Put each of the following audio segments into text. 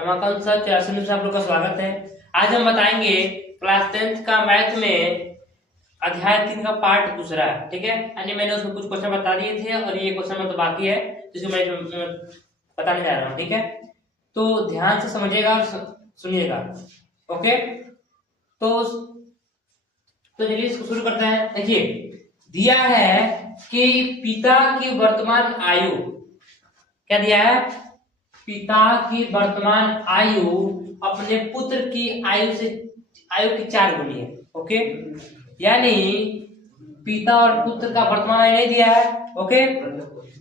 Ramakant sir class में आप लोग का स्वागत है। आज हम बताएंगे क्लास 10th का मैथ में अध्याय 3 का पार्ट दूसरा, ठीक है। यानी मैंने उसमें कुछ क्वेश्चन बता दिए थे और ये क्वेश्चन मतलब बाकी है जिसको मैं बताने जा रहा हूँ, ठीक है। तो ध्यान से समझिएगा और सुनिएगा, ओके। तो चलिए इसको शुरू करते हैं। देखिए दिया है कि पिता की वर्तमान आयु, क्या दिया है? पिता की वर्तमान आयु अपने पुत्र की आयु की 4 गुनी है, ओके। यानी पिता और पुत्र का वर्तमान आयु नहीं दिया है, ओके।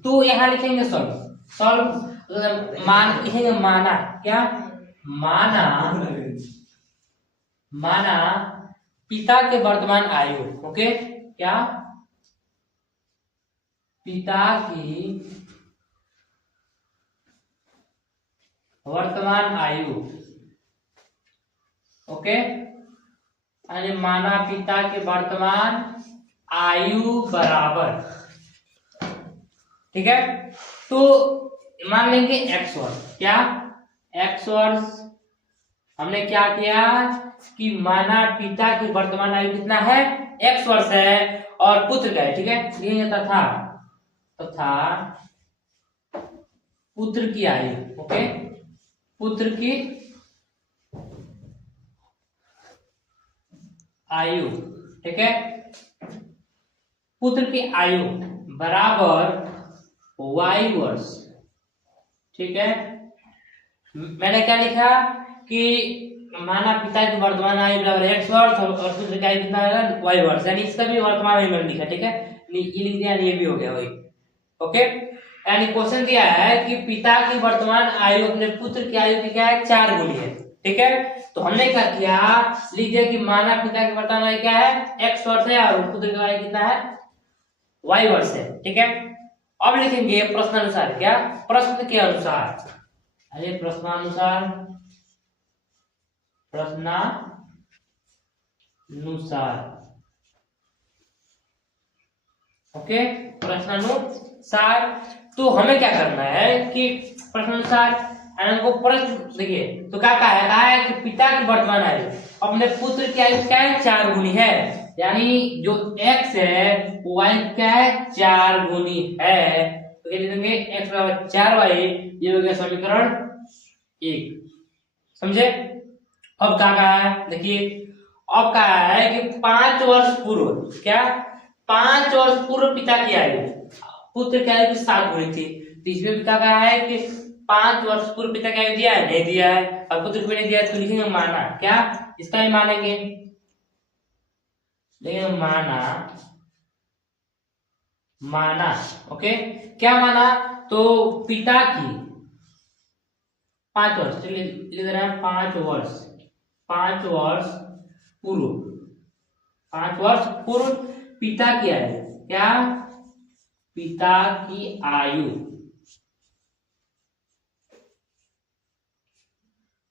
तो यहां लिखेंगे सॉल्व मान लिखेंगे माना, क्या माना पिता के वर्तमान आयु, ओके। क्या पिता की वर्तमान आयु, ओके। यानी माना पिता के वर्तमान आयु बराबर, ठीक है। तो मान लेंगे x वर्ष, क्या x वर्ष। हमने क्या किया कि माना पिता की वर्तमान आयु कितना है, x वर्ष है और पुत्र का है, ठीक है। ये तथा पुत्र की आयु, ओके, पुत्र की आयु, ठीक है। पुत्र की आयु बराबर y वर्ष, ठीक है। मैंने क्या लिखा कि माना पिता की वर्तमान आयु बराबर x वर्ष और पुत्र की आयु कितना है, y वर्ष। यानी इसका भी वर्तमान आयु मैंने लिखा, ठीक है। ये लिख दिया, ये भी हो गया वही, ओके। यानी क्वेश्चन दिया है कि पिता की वर्तमान आयु अपने पुत्र की आयु की क्या है, 4 गुनी है, ठीक है। तो हमने क्या किया, लिख दिया कि माना पिता की वर्तमान आयु क्या है, x वर्ष है और पुत्र की आयु कितना है, y वर्ष है, ठीक है। अब लिखेंगे प्रश्नानुसार, क्या प्रश्न के अनुसार, अरे प्रश्नानुसार ओके, प्रश्नानुसार। तो हमें क्या करना है कि प्रश्नानुसार को प्रश्न देखिए, तो क्या कहा है कि पिता की वर्तमान आयु अपने पुत्र की आयु क्या है, 4 गुनी है। यानी जो x है वो y क्या है, 4 गुनी है। तो क्या लिखेंगे, x बराबर 4y, ये हो गया समीकरण 1, समझे। अब क्या कहा है, देखिए अब कहा है कि 5 वर्ष पूर्व, क्या 5 वर्ष पूर्व पिता की आयु पुत्र की आयु की 7 गुनी थी। तो इसमें भी क्या कहा है कि 5 वर्ष पूर्व पिता की आयु दिया है, नहीं दिया है, और पुत्र को नहीं दिया है। तो लिखेंगे माना, क्या इसका ही मानेंगे, लेकिन माना, ओके। क्या माना, तो पिता की 5 वर्ष, चलिए लिख रहे हैं 5 वर्ष पूर्व पिता की आयु, क्या पिता की आयु,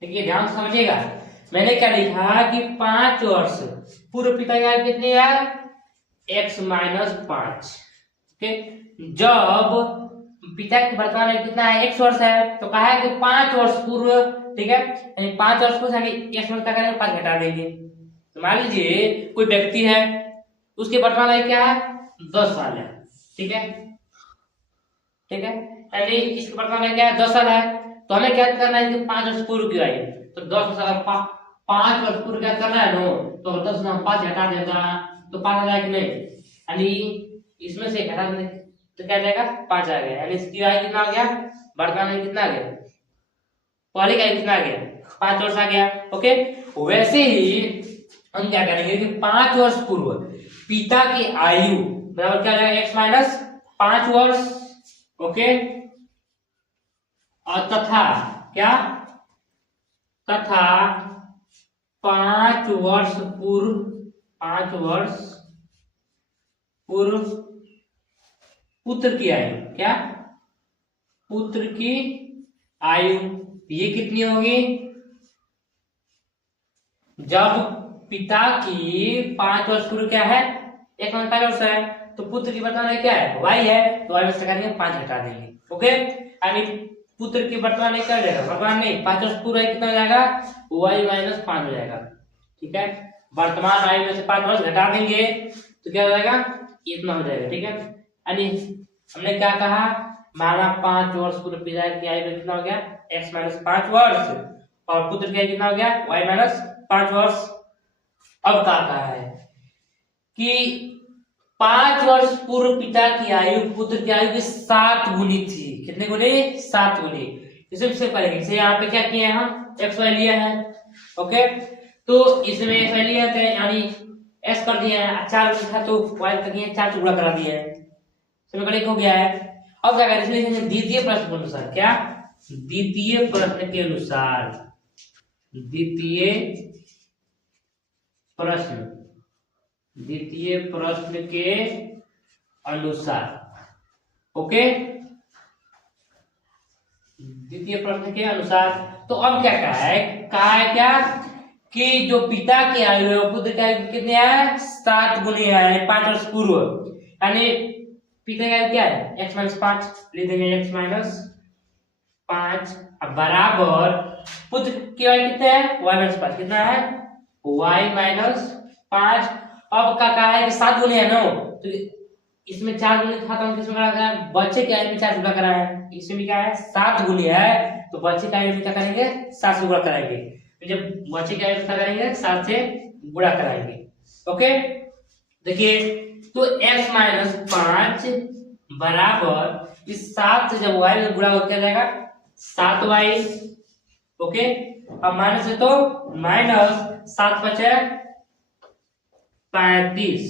देखिए ध्यान से समझिएगा। मैंने क्या लिखा कि 5 वर्ष पूर्व पिता की आयु कितनी है, x - 5, ओके। जब पिता की वर्तमान आयु कितना है, x वर्ष है, तो कहा है कि 5 वर्ष पूर्व, ठीक है। यानी 5 वर्ष पूर्व x वर्ष का करेंगे 5 घटा देंगे। तो मान लीजिए कोई व्यक्ति है, उसकी वर्तमान आयु क्या है, 10 साल है, ठीक है, ठीक है। यानी इसकी वर्तमान आयु क्या है, 10 साल है। तो हमें क्या करना है कि 5 वर्ष पूर्व की आयु, तो 10 साल 5 वर्ष पूर्व क्या करना है, नो तो 10 में 5 हटा देगा तो 5 आ जाएगा कि नहीं। यानी इसमें से घटा देंगे तो क्या जाएगा, 5 आ गया। यानी इसकी आयु कितना आ गया, वर्तमान आयु कितना आ गया, पहले का आयु कितना आ गया, 5 वर्ष आ गया, ओके। वैसे ही हम क्या करेंगे कि 5 वर्ष पूर्व पिता की आयु बराबर क्या जाएगा, x - 5 वर्ष, ओके। और तथा 5 वर्ष पूर्व पुत्र की आयु, क्या पुत्र की आयु, ये कितनी होगी, जब पिता की 5 वर्ष पूर्व क्या है, 1 - 5 वर्ष है, तो पुत्र की वर्तमान आयु क्या है, y है, तो y वर्ष का 5 हटा देंगे, ओके। यानी पुत्र की वर्तमान नहीं कर जाएगा, वर्तमान नहीं 5 वर्ष पूरा कितना हो जाएगा, y माइनस 5 हो जाएगा। ठीक है, वर्तमान आयु में से 5 वर्ष घटा देंगे तो क्या हो जाएगा, इतना हो जाएगा। ठीक है, यानी हमने क्या कहा, माना 5 वर्ष पूर्व पिता की आयु में कितना हो गया, x माइनस 5 वर्ष, और पुत्र की आयु कितना हो गया, y माइनस 5 वर्ष। अब क्या कहा है कि 5 वर्ष पूर्व पिता की आयु पुत्र की आयु की 7 गुनी थी। कितने गुनी, 7 गुनी। इसे करेंगे, इसे यहाँ पे क्या किए हैं, हम एक्स वाई लिया है। ओके, तो इसमें एक्स वाई लिया है यानी एक्स कर दिया है, 4 था तो वाई कर दिया 4 टुकड़ा करा दिया है, समीकरण 1 हो गया है। अब क्या करें, इसमें द्वितीय प्रश्न के अनुसार, क्या द्वितीय प्रश्न के अनुसार, द्वितीय प्रश्न के अनुसार, ओके, द्वितीय प्रश्न के अनुसार। तो अब क्या कहा है क्या कि जो पिता की आयु है पुत्र की आयु कितनी है, 7 गुनी है, 5 वर्ष पूर्व, यानी पिता की आयु क्या है, x माइनस 5 लिख देंगे, x माइनस 5 बराबर पुत्र की आयु कितने है, y माइनस 5 कितना है, y माइनस 5। अब क्या कहा है कि 7 गुनी है ना, तो इसमें 4 गुनी था तो किसमें करा है, बच्चे की आयु में 4 गुना करा है, इसमें क्या है 7 गुनी है, तो बच्चे की आयु में क्या करेंगे, 7 से गुणा कराएंगे। तो जब बच्चे की आयु में क्या करेंगे, 7 से गुणा कराएंगे। ओके, देखिए तो x माइनस 5 बराबर इस 7 से जब y में गुणा हो क्या जाएगा, 7y। ओके, अब माइनस है तो माइनस 7 बचे 35।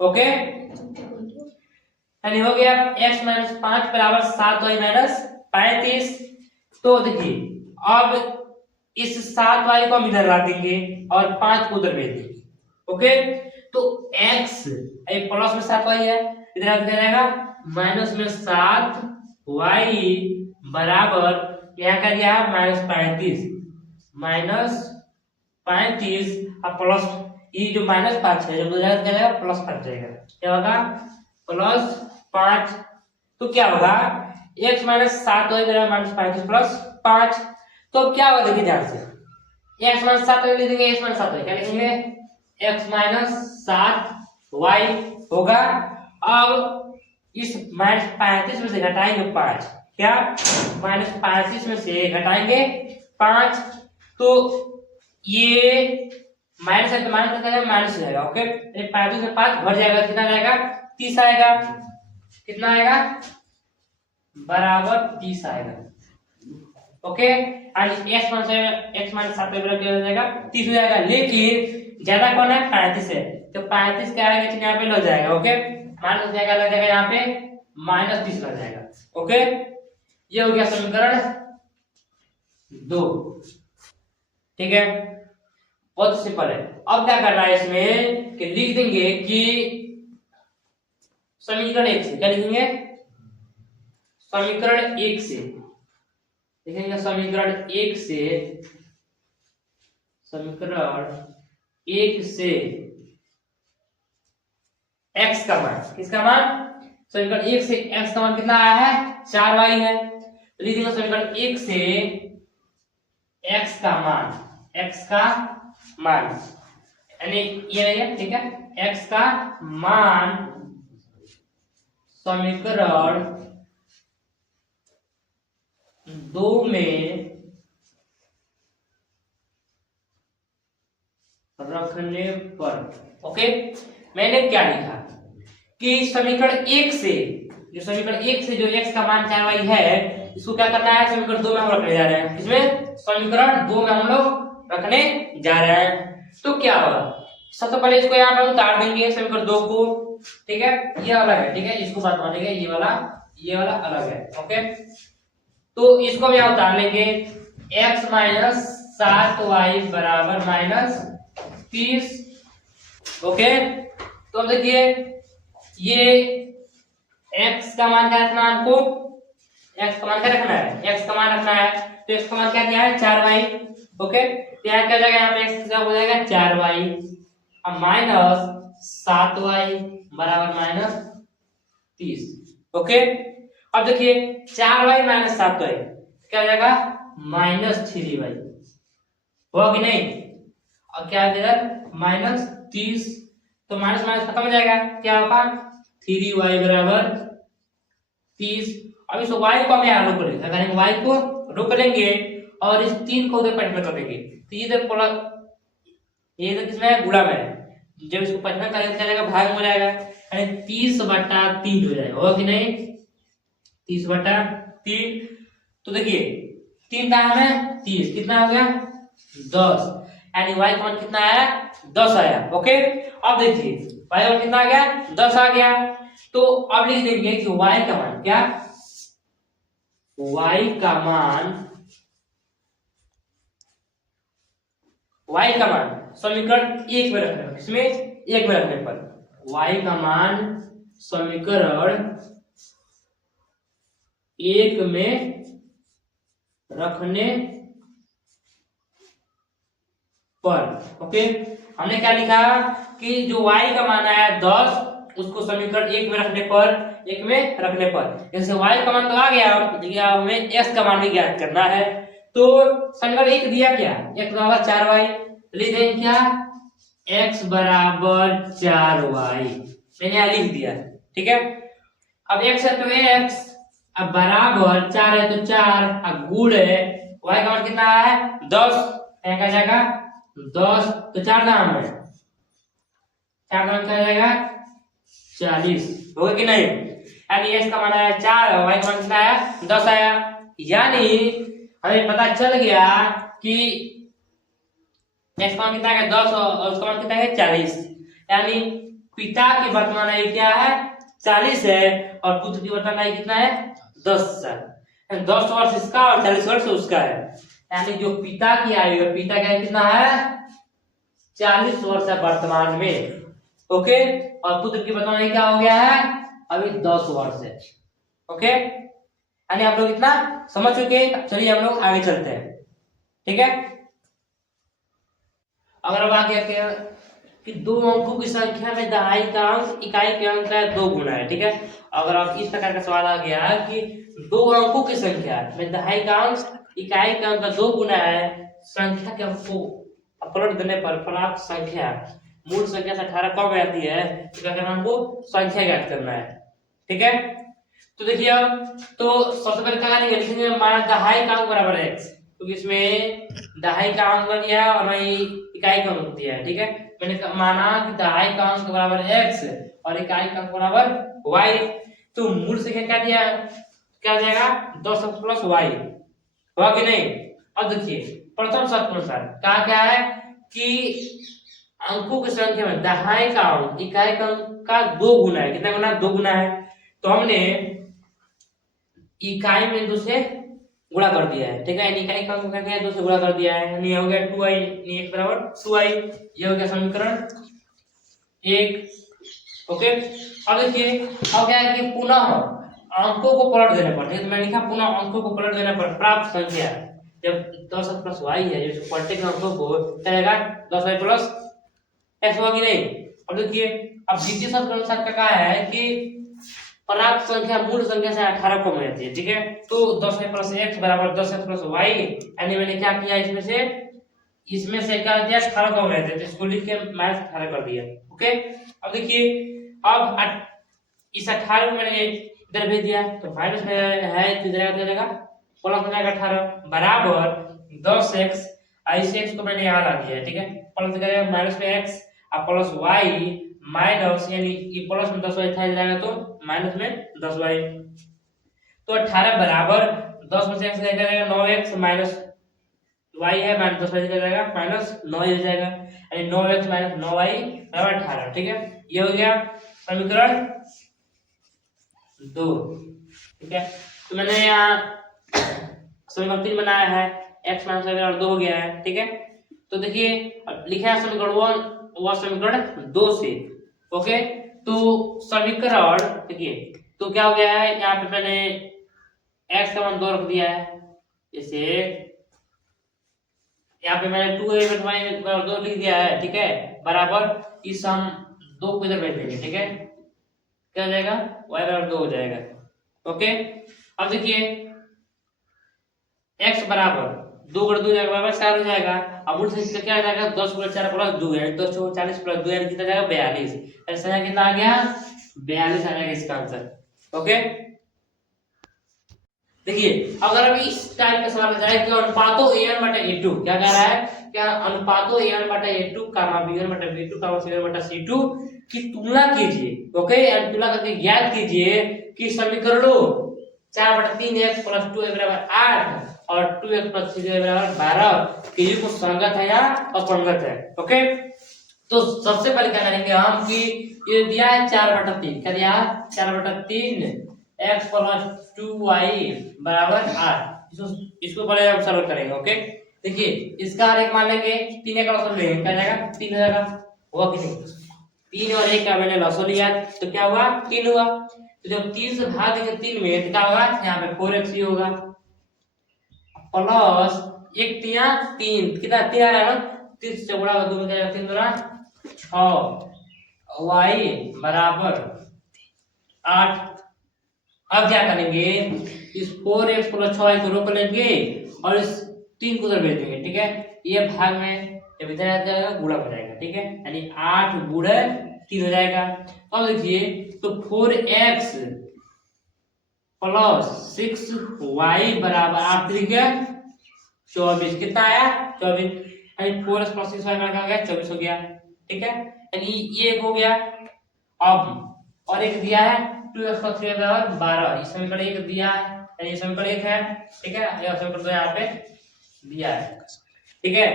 ओके, यानी हो गया x माइनस 5 बराबर 7y माइनस 35। तो देखिए अब इस 7y को हम इधर ला देंगे और 5 को उधर भेज देंगे। ओके, तो x प्लस में 7y है, इधर आ जाएगा माइनस में 7y बराबर यहाँ कर दिया माइनस 35 और प्लस ये जो माइनस 5 है जब क्या जाएगा, प्लस 5 जाएगा, क्या होगा प्लस 5। तो क्या होगा x माइनस 7y बराबर माइनस 35 प्लस 5। तो क्या होगा देखिए ध्यान से, x माइनस 7y लिख देंगे, x माइनस 7y क्या लिखेंगे, x माइनस 7y होगा। अब इस माइनस 35 में से घटाएंगे 5, क्या माइनस 35 में से घटाएंगे 5, तो ये माइनस है तो माइनस का माइनस हो जाएगा। ओके, 35 में 5 भर जाएगा, कितना जाएगा 30 आएगा, कितना आएगा बराबर 30 आएगा। ओके, और x माइनस 7 बराबर क्या हो जाएगा 30 हो जाएगा, लेकिन ज्यादा कौन है 35 है, तो 35 क्या आएगा यहाँ पे लग जाएगा। ओके, माइनस क्या लग जाएगा यहाँ पे माइनस 30 लग जाएगा। ओके, ये हो गया समीकरण 2। ठीक है, बहुत सिंपल है। अब क्या करना है इसमें कि लिख देंगे कि समीकरण 1 से, क्या लिखेंगे समीकरण 1 से, लिखेंगे समीकरण 1 से x का मान, किसका मान, समीकरण 1 से x का मान कितना आया है 4y है, तो लिख देंगे समीकरण 1 से x का मान यानी ये है, ठीक है, x का मान समीकरण 2 में रखने पर। ओके, मैंने क्या लिखा कि समीकरण 1 से जो x का मान 4y है, इसको क्या करना है समीकरण 2 में हम रखने जा रहे हैं, इसमें समीकरण 2 में हम लोग रखने जा रहे हैं। तो क्या होगा, सबसे पहले इसको यहाँ पे उतार देंगे समीकरण 2 को, ठीक है, ये अलग है, ठीक है, इसको बात मानेंगे, ये वाला अलग है। ओके, तो इसको हम यहाँ उतार लेंगे, x माइनस 7y बराबर माइनस 30। ओके, तो अब देखिए ये x का मान क्या रखना है आपको, x का मान क्या रखना है, x का मान रखना है, तो x का मान क्या दिया है 4y। ओके, तो यहाँ क्या जाएगा, यहाँ पे x का हो जाएगा 4y अब माइनस 7y बराबर माइनस 30। ओके, अब देखिए 4y माइनस 7y क्या हो जाएगा -3y, हुआ कि नहीं। और क्या देगा -30, तो माइनस माइनस खत्म हो जाएगा, क्या होगा 3y बराबर 30। अब इस y को हम यहाँ रोक लेंगे, अगर हम y को रोक लेंगे और इस 3 को उधर पलट कर देंगे तो ये इधर ये इधर किसमें है, गुणा में है। जब इसको पलटना करेंगे क्या जाएगा, भाग में हो जाएगा, यानी 30/3 हो जाएगा, होगा कि नहीं 30/3। तो देखिए 3 कहाँ है 30, कितना हो गया 10, यानी y का मान कितना आया 10 आया। ओके अब देखिए y का मान कितना आ गया 10 आ गया। तो अब लिख देंगे कि y का मान क्या, y का मान समीकरण 1 में रखने पर, इसमें 1 में रखने पर y का मान समीकरण 1 में रखने पर। ओके हमने क्या लिखा कि जो y का मान आया 10 उसको समीकरण 1 में रखने पर, 1 में रखने पर, जैसे y का मान तो आ गया, देखिए हमें x का मान भी ज्ञात करना है। तो समीकरण 1 दिया क्या, x बराबर 4y, लिख देंगे क्या x बराबर 4y, मैंने यहाँ लिख दिया, ठीक है। अब x है तो x, अब बराबर 4 है तो 4, अब गुण है y का मान कितना है 10, क्या आ जाएगा 10, तो 4 दाम है 4 दाम क्या जाएगा 40, होगा कि नहीं। यानी x का मान आया 4 और y का मान कितना आया 10 आया, यानी हमें पता चल गया कि x का मान कितना है 10 और उसका मान कितना है 40, यानी पिता की वर्तमान आयु क्या है 40 है और पुत्र की वर्तमान आयु कितना है 10 साल, 10 वर्ष इसका और 40 वर्ष उसका है, यानी जो पिता की आयु है, पिता का कितना है 40 वर्ष है वर्तमान में। ओके और पुत्र की वर्तमान आयु क्या हो गया है अभी 10 वर्ष है। ओके यानी आप लोग इतना समझ चुके, चलिए हम लोग आगे चलते हैं, ठीक है। अगर अब आगे क्या कि दो अंकों की संख्या में दहाई का अंक इकाई के अंक का 2 गुना है, ठीक है। अगर आप इस प्रकार का सवाल आ गया कि दो अंकों की संख्या में दहाई का अंक इकाई के अंक का 2 गुना है, संख्या के अंक को पलट देने पर प्राप्त संख्या मूल संख्या से 18 कम आती है, तो क्या करना हमको संख्या ज्ञात करना है, ठीक है। तो देखिए अब तो सबसे पहले क्या लिखेंगे, हमारा दहाई का अंक बराबर है x, क्योंकि इसमें दहाई का अंक बन गया और वही इकाई का अंक दिया है, ठीक है। मैंने माना कि दहाई का अंक बराबर x और इकाई का अंक बराबर y, तो मूल संख्या क्या दिया, क्या जाएगा 10x प्लस y, हुआ कि नहीं। अब देखिए प्रथम शर्त अनुसार कहा क्या है कि अंकों की संख्या में दहाई का अंक इकाई का अंक का 2 गुना है, कितना गुना 2 गुना है, तो हमने इकाई में 2 से गुणा कर दिया है, ठीक है। इकाई का अंक क्या है 2 से गुणा कर दिया है, यानी हो गया 2y, x बराबर 2y, ये हो गया समीकरण 1। ओके अब देखिए अब क्या है कि पुनः अंकों को पलट देने पर, तो मैंने लिखा पुनः अंकों को पलट देने पर प्राप्त संख्या, जब 10 प्लस y है जो पलटेंगे अंकों को चलेगा 10y प्लस x, होगा कि नहीं। अब देखिए अब द्वितीय शर्त के अनुसार क्या कहा है कि प्राप्त संख्या मूल संख्या से 18 कम रहती है, ठीक है। तो 10y प्लस x बराबर 10x प्लस y, यानी मैंने क्या किया इसमें से क्या दिया 18 कम रहते हैं, तो इसको लिख के -18 कर दिया। ओके अब देखिए अब इस 18 को मैंने इधर भेज दिया, तो माइनस में है तो इधर आ जाएगा प्लस हो जाएगा 18 बराबर 10x, इस x को मैंने यहाँ ला दिया, ठीक है। प्लस हो जाएगा माइनस में x और प्लस y माइनस, यानी ये प्लस में 10y था जाएगा तो माइनस में 10y, तो 18 बराबर 10 में से x जाएगा 9x माइनस y है माइनस 10y जाएगा माइनस 9y हो जाएगा, यानी 9x माइनस 9y बराबर 18, ठीक है। ये हो गया समीकरण 2, ठीक है। तो मैंने यहाँ समीकरण 3 बनाया है, x माइनस y बराबर 2 हो गया है, ठीक है। तो देखिए लिखा है समीकरण 1 वह समीकरण 2 से। ओके तो समीकरण देखिए तो क्या हो गया है, यहाँ पे मैंने x का मान 2 रख दिया है, जैसे यहाँ पे मैंने 2a बराबर 2 लिख दिया है, ठीक है, बराबर इस हम 2 को इधर भेज देंगे, ठीक है, क्या हो जाएगा y बराबर 2 हो जाएगा। ओके, अब देखिए x बराबर 2 गुणा 2 जाएगा बराबर 4 हो जाएगा। अब उल्टे से क्या आ जाएगा 10 गुणा 4 प्लस 2 यानी 10 चौक 40 प्लस 2 यानी कितना जाएगा 42। ऐसा है कितना आ गया 42 आ जाएगा इसका आंसर। ओके, देखिए अगर अभी इस टाइप का सवाल जाए कि अनुपातो a1 बटा a2 क्या कह रहा है, क्या अनुपातो a1 बटा a2 कामा b1 बटा b2 कामा c1 बटा c2 की तुलना कीजिए। ओके, एंड तुलना करके ज्ञात कीजिए कि समीकरणों 4/3x + 2y = 8 और 2x + 3y = 12 के युग्म संगत है या अपंगत है। ओके, तो सबसे पहले क्या करेंगे हम कि ये दिया है 4/3, क्या दिया 4/3 x + 2y = 8। इसको पहले हम सॉल्व करेंगे। ओके, देखिए इसका हर एक मान लेंगे 3 का लॉस लेंगे, क्या जाएगा 3 हो जाएगा, हुआ कि नहीं 3 और 1 का मैंने लॉस लिया तो क्या हुआ 3 हुआ। तो जब 3 से भाग देंगे 3 में तो क्या होगा यहाँ पे 4x ही होगा प्लस 1 3 कितना 3 आ रहा है 3 से गुणा 2 में क्या 3 गुणा 6 y = 8। अब क्या करेंगे इस 4x + 6y को रोक लेंगे और इस 3 को उधर भेज देंगे। ठीक है, ये भाग में जब इधर आ जाएगा गुणा हो जाएगा। ठीक है, यानी 8 गुणा 3 हो जाएगा। अब देखिए तो 4x + 6y = 8 तरीके 24 कितना आया 24, यानी 4x + 6y = 24 हो गया। ठीक है, यानी ये एक हो गया। अब और एक दिया है 2x + 3y = 12, इस समीकरण एक दिया है यानी समीकरण एक है। ठीक है, यह समीकरण तो यहाँ पे दिया है। ठीक है,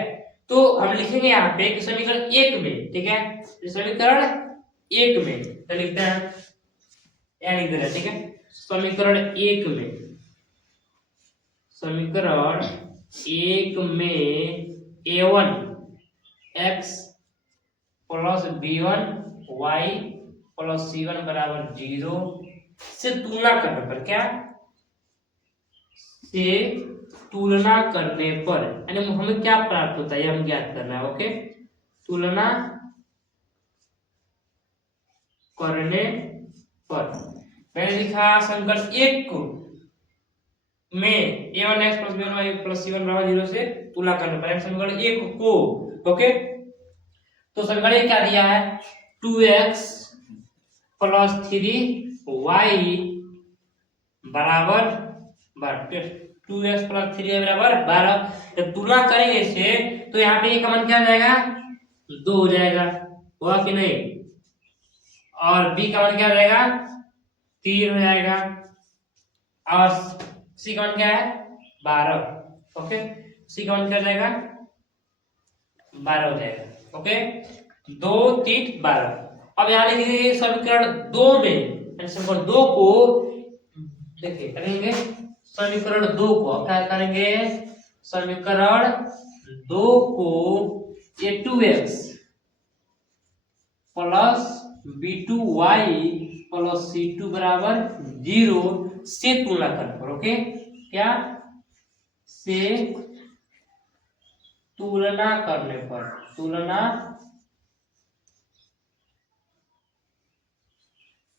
तो हम लिखेंगे यहाँ पे कि समीकरण एक में, ठीक है समीकरण एक में तो लिखते हैं या लिख दे रहे। ठीक है, समीकरण एक में, समीकरण एक में a1 x + b1 y + c1 = 0 से तुलना करने पर, क्या से तुलना करने पर यानी हमें क्या प्राप्त होता है हम ज्ञात करना है। ओके, तुलना करने पर मैंने लिखा समीकरण एक में a1x + b1 y + c1 = 0 से तुलना करने पर समीकरण एक को। ओके, तो समीकरण एक क्या दिया है 2x + 3y बराबर 2x + 3y = 12। जब तुलना करेंगे इसे तो यहाँ पे एक कॉमन क्या आ जाएगा 2 हो जाएगा, हुआ कि नहीं, और b कॉमन क्या आ जाएगा 3 हो जाएगा और c कॉमन क्या है 12। ओके, c कॉमन क्या आ जाएगा 12 हो जाएगा। ओके, 2 3 12। अब यहाँ लिखेंगे समीकरण 2 में, समीकरण 2 को देखिए करेंगे समीकरण 2 को क्या करेंगे समीकरण 2 को a2x + b2y + c2 = 0 से तुलना करने पर। ओके, क्या से तुलना करने पर, तुलना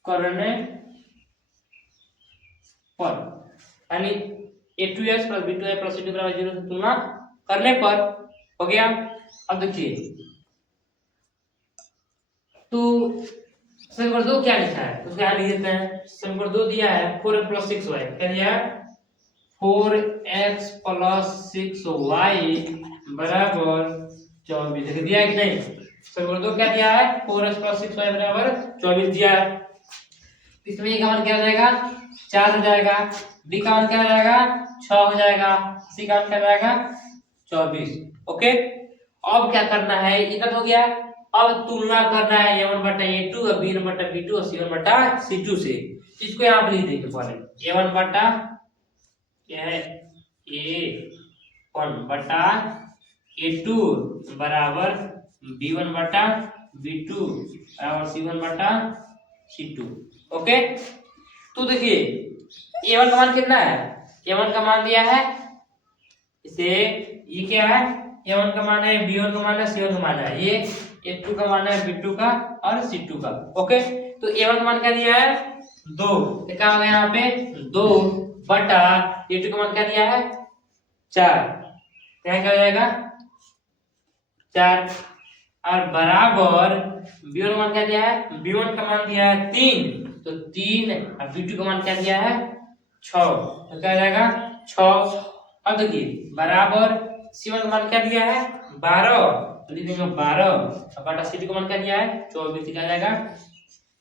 करने पर यानी a2x + b2y + c2 = 0 से तुलना करने पर हो गया। अब देखिए तो समीकरण 2 क्या लिखा है उसको यहाँ लिख देते हैं। समीकरण 2 दिया है 4x + 6y, क्या दिया है 4x + 6y = 24 दिया है कि नहीं। समीकरण 2 क्या दिया है 4x + 6y = 24 दिया है। इसमें a का मान क्या हो जाएगा 4 हो जाएगा, b का मान क्या हो जाएगा 6 हो जाएगा, c का मान क्या हो जाएगा 24। ओके, अब क्या करना है इतना हो गया। अब तुलना करना है a1 बटा a2 और b1 बटा b2 और c1 बटा c2 से। इसको यहाँ पे लिख देंगे पहले a1 बटा क्या है a1 बटा a2 बराबर b1 बटा b2 और c1 बटा c2। ओके, तो देखिए a1 का मान कितना है a1 का मान दिया है इसे, ये क्या है a1 का मान है, b1 का मान है, c1 का मान है, ये a2 का मान है, b2 का और c2 का। ओके, तो a1 का मान क्या दिया है 2, तो क्या होगा यहाँ पे 2 बटा ये टू का मान क्या दिया है 4, क्या क्या हो जाएगा 4 और बराबर b1 का मान क्या दिया है b1 का मान दिया है 3, तो 3 और b2 का मान क्या दिया है 6, तो क्या हो जाएगा 6। अब देखिए बराबर c1 का मान क्या दिया है 12, तो लिख देंगे 12 और बटा c2 का मान क्या दिया है 24, क्या जाएगा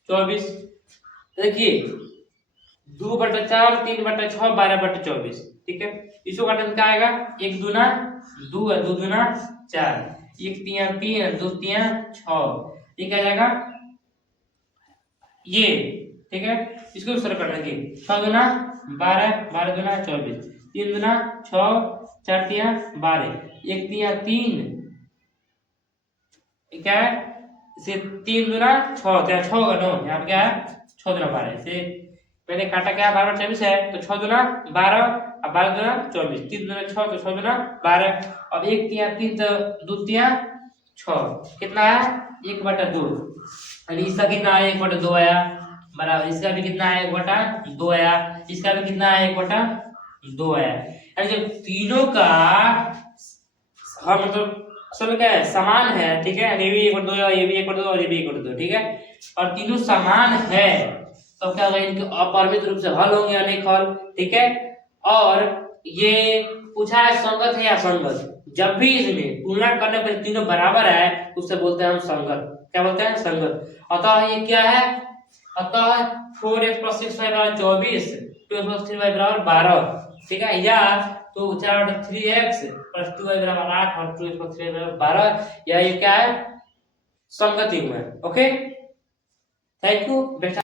24। देखिए 2 बटा 4 3 बटा 6 12 बटा 24, ठीक है। इसको काटने क्या आएगा 1 दूना 2 है 2 दूना 4 1 तिया 3 2 तिया 6, ये क्या जाएगा ये, ठीक है। इसको इस तरह काट देंगे 6 दूना 12 12 दूना 24 3 दूना 6 4 तिया 12 1 तिया 3, क्या है इसे 3 दूना 6 क्या 6 होगा 9, यहाँ पे क्या है 6 दूना 12, इसे मैंने काटा क्या 12 24 है, तो 6 दूना 12 और 12 दूना 24 3 दूना 6 तो 6 दूना 12, अब 1 तिया 3 तो 2 तिया 6, कितना है 1 बटा 2, और इसका कितना है 1 बटा 2 आया, बराबर इसका भी कितना है 1 बटा 2 आया, इसका भी कितना है 1 बटा 2 आया। यानी जब तीनों का हम मतलब असल क्या है समान है, ठीक है, ये भी 1 बटा 2 ये भी 1 बटा 2 और ये भी 1 बटा 2, ठीक है, और तीनों समान है तो क्या होगा इनके अपरिमित रूप से हल होंगे अनेक हल, ठीक है। और ये पूछा है संगत है या असंगत, जब भी इसमें तुलना करने पर तीनों बराबर है उससे बोलते हैं हम संगत, क्या बोलते हैं संगत। अतः ये क्या है, अतः 4x + 6y = 24 2x + 3y = 12, ठीक है, या तो 3x + 2y = 8 और 2x + 3y = 12, या ये क्या है संगति में। ओके, थैंक यू बेटा।